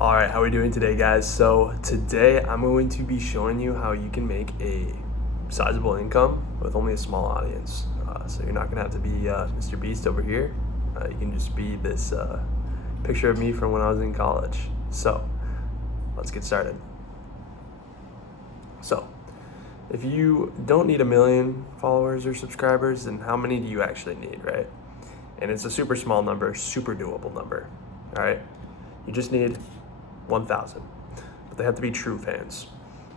All right, how are we doing today, guys? So today I'm going to be showing you how you can make a sizable income with only a small audience. So you're not gonna have to be Mr. Beast over here. You can just be this picture of me from when I was in college. So let's get started. So if you don't need 1 million followers or subscribers, then how many do you actually need, right? And it's a super small number, super doable number, all right? You just need 1,000, but they have to be true fans.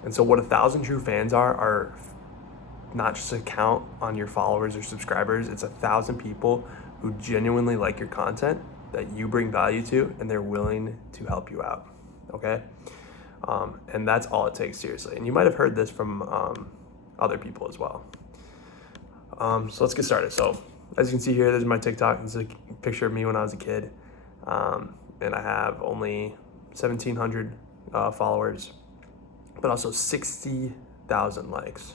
And so what 1,000 true fans are not just a count on your followers or subscribers, it's 1,000 people who genuinely like your content, that you bring value to, and they're willing to help you out, okay? And that's all it takes, seriously. And you might have heard this from other people as well. So let's get started. So as you can see here, this is my TikTok. This is a picture of me when I was a kid. And I have only 1,700 followers, but also 60,000 likes.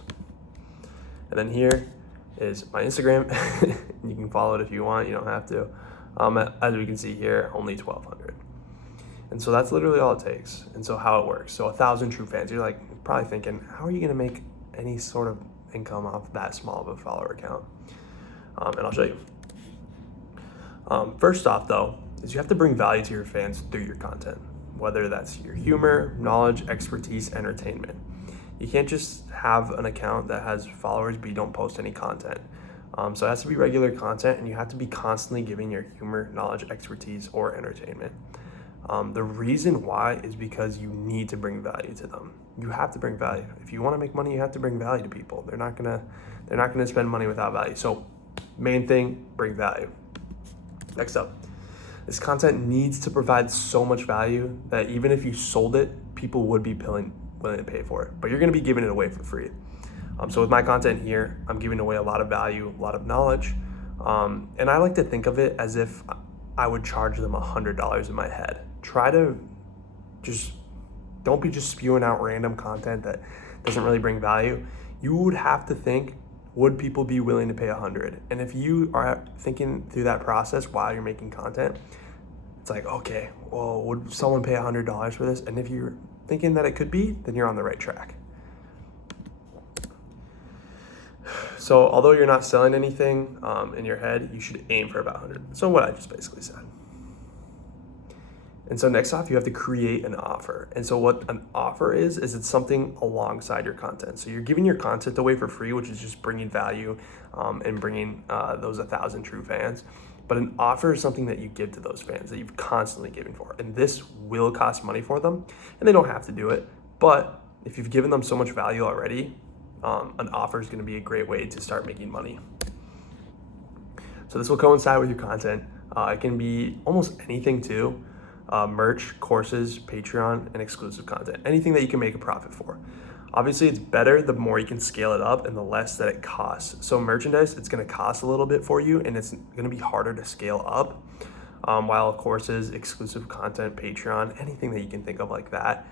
And then here is my Instagram. You can follow it if you want, you don't have to. As we can see here, only 1,200. And so that's literally all it takes. And so how it works. So 1,000 true fans, you're like probably thinking, how are you gonna make any sort of income off that small of a follower count? And I'll show you. First off though, is you have to bring value to your fans through your content, whether that's your humor, knowledge, expertise, entertainment. You can't just have an account that has followers but you don't post any content. So it has to be regular content, and you have to be constantly giving your humor, knowledge, expertise, or entertainment. The reason why is because you need to bring value to them. You have to bring value. If you want to make money, you have to bring value to people. They're not gonna spend money without value. So main thing, bring value. Next up, this content needs to provide so much value that even if you sold it, people would be willing to pay for it, but you're gonna be giving it away for free. So with my content here, I'm giving away a lot of value, a lot of knowledge. And I like to think of it as if I would charge them $100 in my head. Try to don't be just spewing out random content that doesn't really bring value. You would have to think, would people be willing to pay 100? And if you are thinking through that process while you're making content, it's like, okay, well, would someone pay $100 for this? And if you're thinking that it could be, then you're on the right track. So although you're not selling anything in your head, you should aim for about 100. So what I just basically said. And so next off, you have to create an offer. And so what an offer is it's something alongside your content. So you're giving your content away for free, which is just bringing value and bringing those 1,000 true fans. But an offer is something that you give to those fans that you've constantly given for. And this will cost money for them, and they don't have to do it. But if you've given them so much value already, an offer is going to be a great way to start making money. So this will coincide with your content. It can be almost anything too. Merch, courses, Patreon, and exclusive content. Anything that you can make a profit for. Obviously, it's better the more you can scale it up and the less that it costs. So merchandise, it's going to cost a little bit for you, and it's going to be harder to scale up. While courses, exclusive content, Patreon, anything that you can think of like that.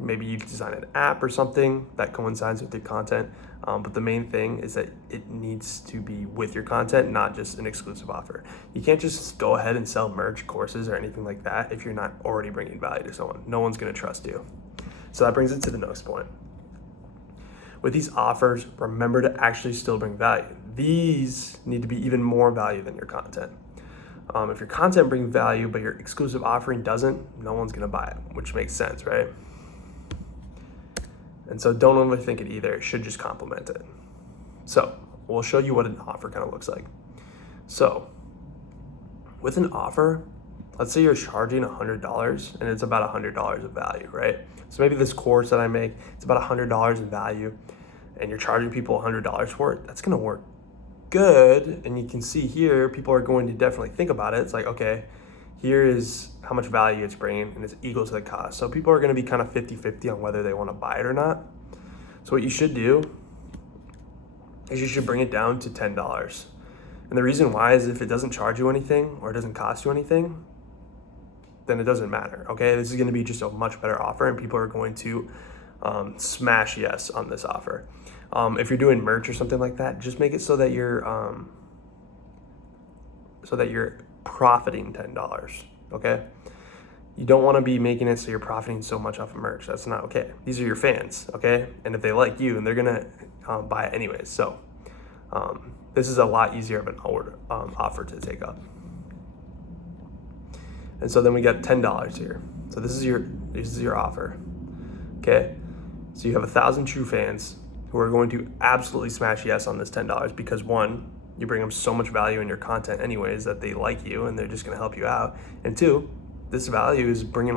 Maybe you design an app or something that coincides with your content. But the main thing is that it needs to be with your content, not just an exclusive offer. You can't just go ahead and sell merch, courses, or anything like that if you're not already bringing value to someone. No one's going to trust you. So that brings it to the next point. With these offers, remember to actually still bring value. These need to be even more value than your content. If your content brings value, but your exclusive offering doesn't, no one's going to buy it, which makes sense, right? And so don't overthink it either. It should just complement it. So we'll show you what an offer kind of looks like. So with an offer, let's say you're charging $100 and it's about $100 of value, right? So maybe this course that I make, it's about $100 in value, and you're charging people $100 for it. That's gonna work good. And you can see here, people are going to definitely think about it. It's like, okay, here is how much value it's bringing, and it's equal to the cost. So people are gonna be kind of 50-50 on whether they wanna buy it or not. So what you should do is you should bring it down to $10. And the reason why is if it doesn't charge you anything or it doesn't cost you anything, then it doesn't matter, okay? This is gonna be just a much better offer, and people are going to smash yes on this offer. If you're doing merch or something like that, just make it so that you're profiting $10, okay? You don't want to be making it so you're profiting so much off of merch. That's not okay. These are your fans, okay? And if they like you, and they're gonna buy it anyways. So this is a lot easier of an offer to take up. And so then we got $10 here. So this is your offer, okay? So you have 1,000 true fans who are going to absolutely smash yes on this $10 because one, you bring them so much value in your content anyways that they like you and they're just gonna help you out. And two, this offer is bringing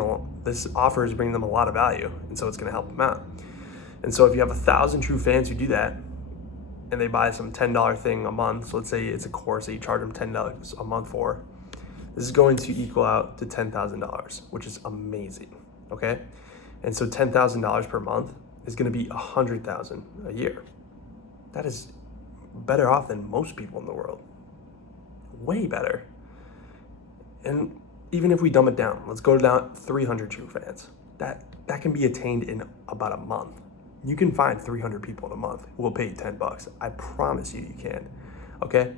them a lot of value, and so it's gonna help them out. And so if you have 1,000 true fans who do that, and they buy some $10 thing a month, so let's say it's a course that you charge them $10 a month for, this is going to equal out to $10,000, which is amazing, okay? And so $10,000 per month is gonna be $100,000 a year. That is better off than most people in the world, way better. And even if we dumb it down, let's go down 300 true fans. That can be attained in about a month. You can find 300 people in a month who will pay you $10. I promise you can, okay?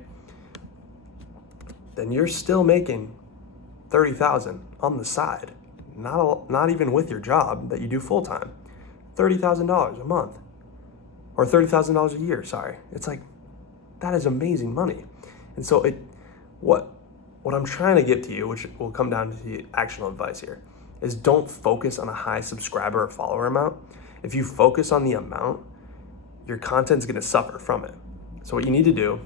Then you're still making $30,000 on the side, not even with your job that you do full time. $30,000 a month, or $30,000 a year. Sorry, it's like that is amazing money. And so what I'm trying to get to you, which will come down to the actionable advice here, is don't focus on a high subscriber or follower amount. If you focus on the amount, your content's gonna suffer from it. So what you need to do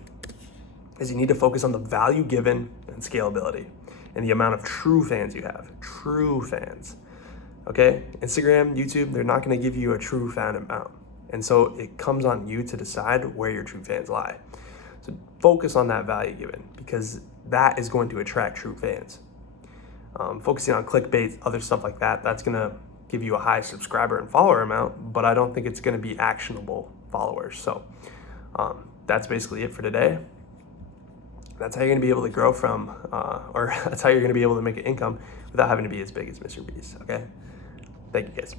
is you need to focus on the value given and scalability and the amount of true fans you have. True fans, okay? Instagram, YouTube, they're not gonna give you a true fan amount. And so it comes on you to decide where your true fans lie. So focus on that value given because that is going to attract true fans. Focusing on clickbait, other stuff like that, that's gonna give you a high subscriber and follower amount, but I don't think it's gonna be actionable followers. So that's basically it for today. That's how you're gonna be able to grow from, or that's how you're gonna be able to make an income without having to be as big as Mr. Beast, okay? Thank you guys.